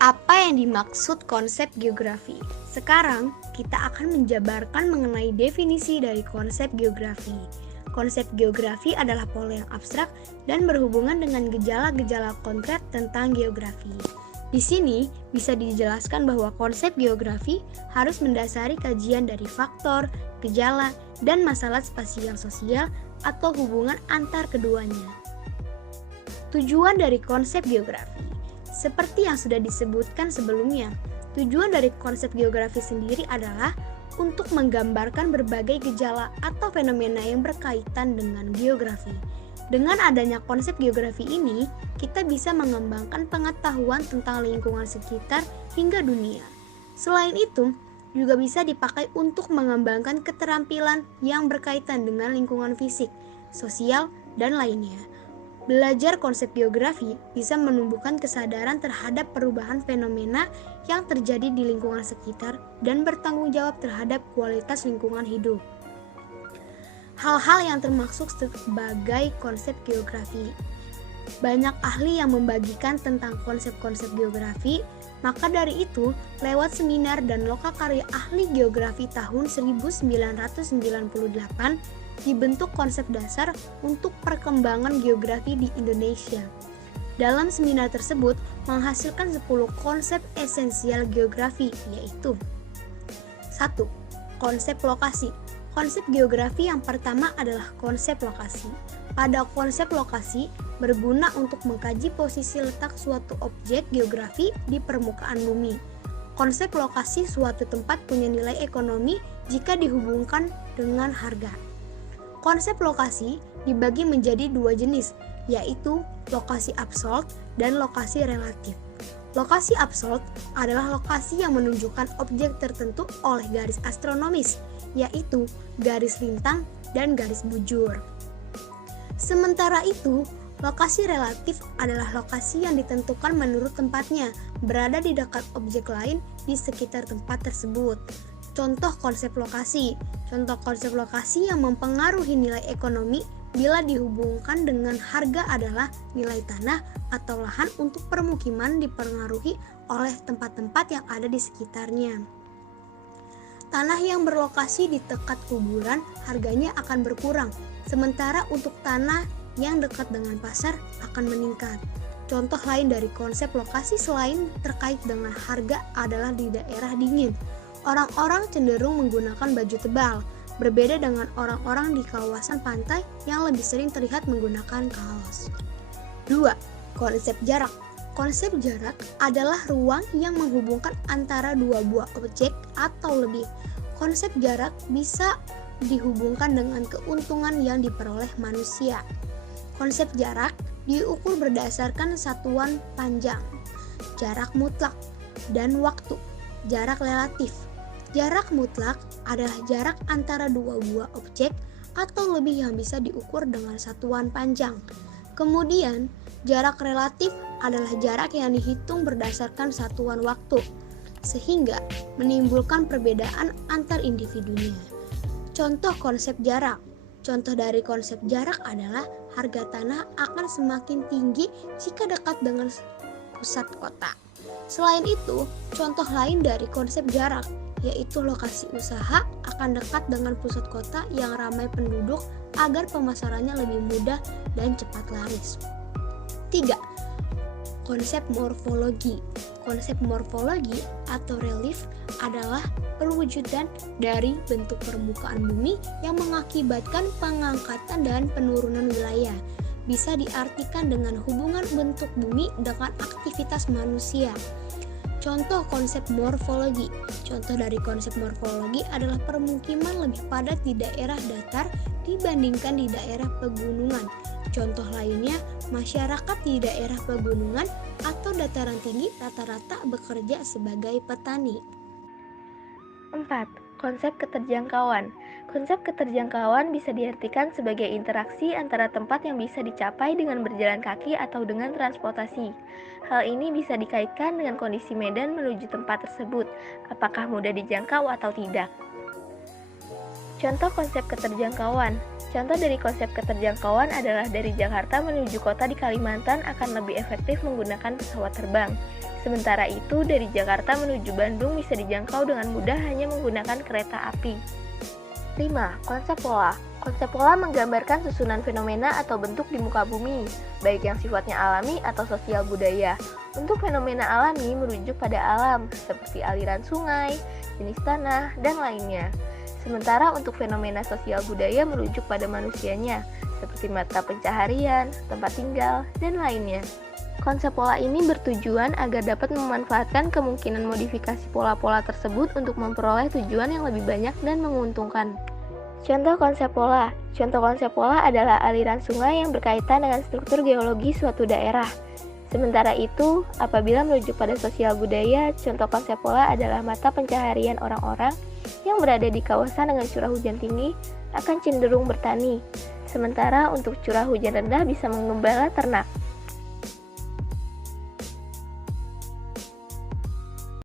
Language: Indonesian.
Apa yang dimaksud konsep geografi? Sekarang kita akan menjabarkan mengenai definisi dari konsep geografi. Konsep geografi adalah pola yang abstrak dan berhubungan dengan gejala-gejala konkret tentang geografi. Di sini bisa dijelaskan bahwa konsep geografi harus mendasari kajian dari faktor, gejala, dan masalah spasial sosial atau hubungan antar keduanya. Tujuan dari konsep geografi. Seperti yang sudah disebutkan sebelumnya, tujuan dari konsep geografi sendiri adalah untuk menggambarkan berbagai gejala atau fenomena yang berkaitan dengan geografi. Dengan adanya konsep geografi ini, kita bisa mengembangkan pengetahuan tentang lingkungan sekitar hingga dunia. Selain itu, juga bisa dipakai untuk mengembangkan keterampilan yang berkaitan dengan lingkungan fisik, sosial, dan lainnya. Belajar konsep geografi bisa menumbuhkan kesadaran terhadap perubahan fenomena yang terjadi di lingkungan sekitar dan bertanggung jawab terhadap kualitas lingkungan hidup. Hal-hal yang termasuk sebagai konsep geografi. Banyak ahli yang membagikan tentang konsep-konsep geografi, maka dari itu, lewat seminar dan lokakarya ahli geografi tahun 1998, dibentuk konsep dasar untuk perkembangan geografi di Indonesia. Dalam seminar tersebut menghasilkan 10 konsep esensial geografi, yaitu 1. Konsep lokasi. Konsep geografi yang pertama adalah konsep lokasi. Pada konsep lokasi berguna untuk mengkaji posisi letak suatu objek geografi di permukaan bumi. Konsep lokasi suatu tempat punya nilai ekonomi jika dihubungkan dengan harga. Konsep lokasi dibagi menjadi dua jenis, yaitu lokasi absolut dan lokasi relatif. Lokasi absolut adalah lokasi yang menunjukkan objek tertentu oleh garis astronomis, yaitu garis lintang dan garis bujur. Sementara itu, lokasi relatif adalah lokasi yang ditentukan menurut tempatnya, berada di dekat objek lain di sekitar tempat tersebut. Contoh konsep lokasi. Contoh konsep lokasi yang mempengaruhi nilai ekonomi bila dihubungkan dengan harga adalah nilai tanah atau lahan untuk permukiman dipengaruhi oleh tempat-tempat yang ada di sekitarnya. Tanah yang berlokasi di dekat kuburan harganya akan berkurang, sementara untuk tanah yang dekat dengan pasar akan meningkat. Contoh lain dari konsep lokasi selain terkait dengan harga adalah di daerah dingin. Orang-orang cenderung menggunakan baju tebal, berbeda dengan orang-orang di kawasan pantai yang lebih sering terlihat menggunakan kaos. 2. Konsep jarak. Konsep jarak adalah ruang yang menghubungkan antara dua buah objek atau lebih. Konsep jarak bisa dihubungkan dengan keuntungan yang diperoleh manusia. Konsep jarak diukur berdasarkan satuan panjang, jarak mutlak, dan waktu, jarak relatif. Jarak mutlak adalah jarak antara dua buah objek atau lebih yang bisa diukur dengan satuan panjang. Kemudian, jarak relatif adalah jarak yang dihitung berdasarkan satuan waktu, sehingga menimbulkan perbedaan antar individunya. Contoh konsep jarak. Contoh dari konsep jarak adalah harga tanah akan semakin tinggi jika dekat dengan pusat kota. Selain itu, contoh lain dari konsep jarak yaitu lokasi usaha akan dekat dengan pusat kota yang ramai penduduk agar pemasarannya lebih mudah dan cepat laris. 3. Konsep morfologi. Konsep morfologi atau relief adalah perwujudan dari bentuk permukaan bumi yang mengakibatkan pengangkatan dan penurunan wilayah. Bisa diartikan dengan hubungan bentuk bumi dengan aktivitas manusia. Contoh konsep morfologi. Contoh dari konsep morfologi adalah permukiman lebih padat di daerah datar dibandingkan di daerah pegunungan. Contoh lainnya, masyarakat di daerah pegunungan atau dataran tinggi rata-rata bekerja sebagai petani. 4. Konsep keterjangkauan. Konsep keterjangkauan bisa diartikan sebagai interaksi antara tempat yang bisa dicapai dengan berjalan kaki atau dengan transportasi. Hal ini bisa dikaitkan dengan kondisi medan menuju tempat tersebut, apakah mudah dijangkau atau tidak. Contoh konsep keterjangkauan. Contoh dari konsep keterjangkauan adalah dari Jakarta menuju kota di Kalimantan akan lebih efektif menggunakan pesawat terbang, Sementara itu, dari Jakarta menuju Bandung bisa dijangkau dengan mudah hanya menggunakan kereta api. 5. Konsep pola. Konsep pola menggambarkan susunan fenomena atau bentuk di muka bumi, baik yang sifatnya alami atau sosial budaya. Untuk fenomena alami merujuk pada alam, seperti aliran sungai, jenis tanah, dan lainnya. Sementara untuk fenomena sosial budaya merujuk pada manusianya, seperti mata pencaharian, tempat tinggal, dan lainnya. Konsep pola ini bertujuan agar dapat memanfaatkan kemungkinan modifikasi pola-pola tersebut untuk memperoleh tujuan yang lebih banyak dan menguntungkan. Contoh konsep pola. Contoh konsep pola adalah aliran sungai yang berkaitan dengan struktur geologi suatu daerah. Sementara itu, apabila merujuk pada sosial budaya, contoh konsep pola adalah mata pencaharian orang-orang yang berada di kawasan dengan curah hujan tinggi akan cenderung bertani. Sementara untuk curah hujan rendah bisa mengembala ternak.